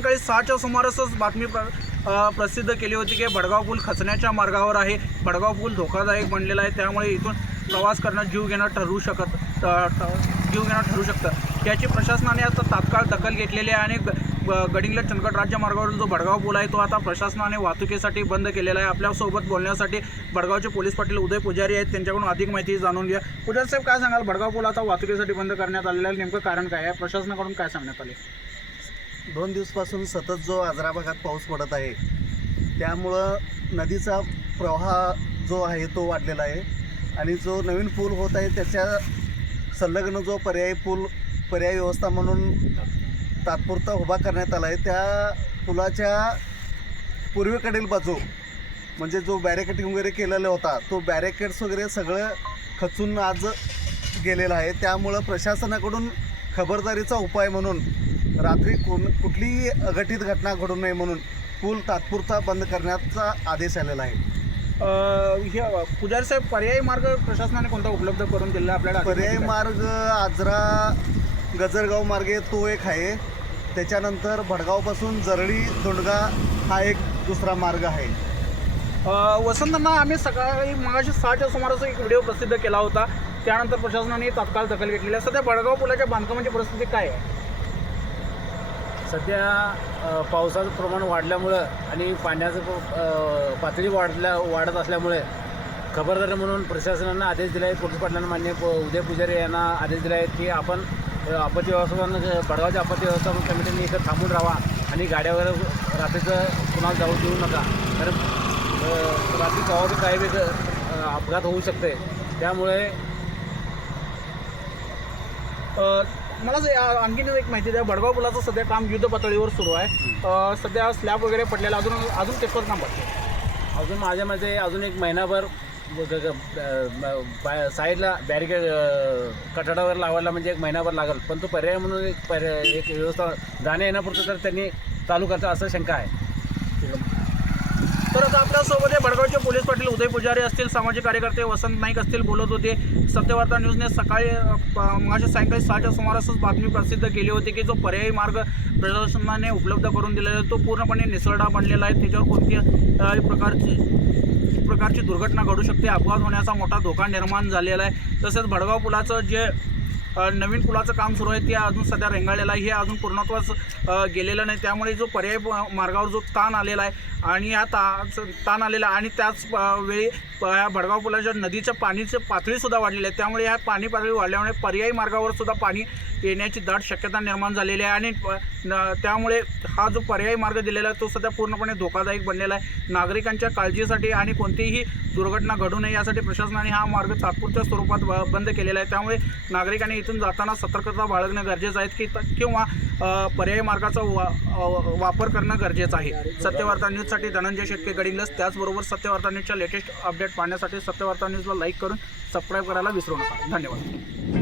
सायंकाळी 6च्या सुमारासच बातमी प्रसिद्ध केली होती की भडगाव पूल खचण्याच्या मार्गावर आहे। भडगाव पूल धोकादायक बनलेला आहे, त्यामुळे इथून प्रवास करणं जीव घेणं ठरू शकतं। त्याची प्रशासनाने आता तात्काळ दखल घेतलेली आहे आणि गडिंग्लज चंदगड राज्य मार्गावरील जो भडगाव पूल आहे तो आता प्रशासनाने वाहतुकीसाठी बंद केलेला आहे। आपल्यासोबत बोलण्यासाठी भडगावचे पोलीस पाटील उदय पुजारी आहेत, त्यांच्याकडून अधिक माहिती जाणून घ्या। पुजारी साहेब, काय सांगाल? भडगाव पूल आता वाहतुकीसाठी बंद करण्यात आलेला आहे, नेमकं कारण काय आहे? प्रशासनाकडून काय सांगण्यात आले? 2 दिवसापासून सतत जो आजरा भागात पाऊस पडत आहे त्यामुळं नदीचा प्रवाह जो आहे तो वाढलेला आहे आणि जो नवीन पूल होत आहे त्याच्या संलग्न जो पर्यायी व्यवस्था म्हणून तात्पुरता उभा करण्यात आला आहे, त्या पुलाच्या पूर्वेकडील बाजू म्हणजे जो बॅरिकेडिंग वगैरे केलेला होता तो बॅरिकेड्स वगैरे सगळं खचून आज गेलेलं आहे। त्यामुळं प्रशासनाकडून खबरदारीचा उपाय म्हणून रात्री कुठलीही अघटित घटना घडू नये म्हणून पूल तात्पुरता बंद करण्याचा आदेश आलेला आहे। पुजारी साहेब, पर्यायी मार्ग प्रशासनाने कोणता उपलब्ध करून दिला आपल्याला? पर्यायी मार्ग आजरा गजरगाव मार्गे तो एक आहे, त्याच्यानंतर भडगावपासून जरळी दोंडगा हा एक दुसरा मार्ग आहे। वसंतांना आम्ही सकाळी मगाशी 6च्या सुमारास एक व्हिडिओ प्रसिद्ध केला होता, त्यानंतर प्रशासनाने तात्काळ दखल घेतलेली आहे। सध्या भडगाव पुलाच्या बांधकामाची परिस्थिती काय आहे? सध्या पावसाचं प्रमाण वाढल्यामुळं आणि पाण्याचं पातळी वाढत असल्यामुळे खबरदारी म्हणून प्रशासनानं आदेश दिला आहे। पोलीस पाटलांना मान्य उदय पुजारी यांना आदेश दिला आहे की आपण आपत्ती व्यवस्थापन भडगावच्या आपत्ती व्यवस्थापन कमिटीने इथं थांबून राहा आणि गाड्यावर रात्रीचं कुणाला जाऊ देऊ नका, कारण रात्री गावात काही वेगळं अपघात होऊ शकते। त्यामुळे मला आणखीन एक माहिती द्या, भडगाव पुलाचं सध्या काम युद्ध पातळीवर सुरू आहे। सध्या स्लॅब वगैरे पडलेला अजून कितपत काम पडते? अजून माझ्या मते अजून एक महिनाभर साईडला बॅरिकेड कठाडावर लावायला म्हणजे 1 महिनाभर लागेल, पण तो पर्याय म्हणून एक व्यवस्था जाण्या येण्यापुरतं तर त्यांनी चालू करता असं शंका आहे। तर आता आपल्यासोबत भडगावचे पोलीस पाटील उदय पुजारी असतील, सामाजिक कार्यकर्ते वसंत नाईक असतील बोलत होते। सत्यवार्ता न्यूजने सकाळी सायंकाळी 6च्या सुमारासच बातमी प्रसिद्ध केली होती की जो पर्यायी मार्ग प्रशासनाने उपलब्ध करून दिलेला आहे तो पूर्णपणे निसरडा बनलेला आहे, त्याच्यावर कोणत्याही प्रकारची दुर्घटना घडू शकते, अपघात होण्याचा मोठा धोका निर्माण झालेला आहे। तसेच भडगाव पुलाचं जे नवीन पुलाचं काम सुरू आहे ते अजून सध्या रेंगाळलेलं आहे, हे अजून पूर्णत्वास गेलेलं नाही। त्यामुळे जो पर्यायी मार्गावर जो ताण आलेला आहे आणि या ताण आलेला आणि त्याच वेळी या भडगाव पुलाच्या नदीच्या पाणीची पातळीसुद्धा वाढलेली आहे, त्यामुळे ह्या पाणी पातळी वाढल्यामुळे पर्यायी मार्गावर सुद्धा पाणी येण्याची दाट शक्यता निर्माण झालेली आहे आणि त्यामुळे हा जो पर्यायी मार्ग दिलेला आहे तो सध्या पूर्णपणे धोकादायक बनलेला आहे। नागरिकांच्या काळजीसाठी आणि कोणतीही दुर्घटना घडू नये यासाठी प्रशासनाने हा मार्ग तात्पुरत्या स्वरूपात बंद केलेला आहे। त्यामुळे नागरिकांनी इथून जाताना सतर्कता बाळगणं गरजेचं आहे किंवा पर्यायी मार्गाचा वापर करणं गरजेचं आहे। सत्यवार्ता न्यूजसाठी धनंजय शेट्टे, गडिंग्लज। त्याचबरोबर सत्यवार्ता न्यूजच्या लेटेस्ट अपडेट पाहण्यासाठी सत्यवार्ता न्यूजला लाईक करून सबस्क्राईब करायला विसरू नका। धन्यवाद।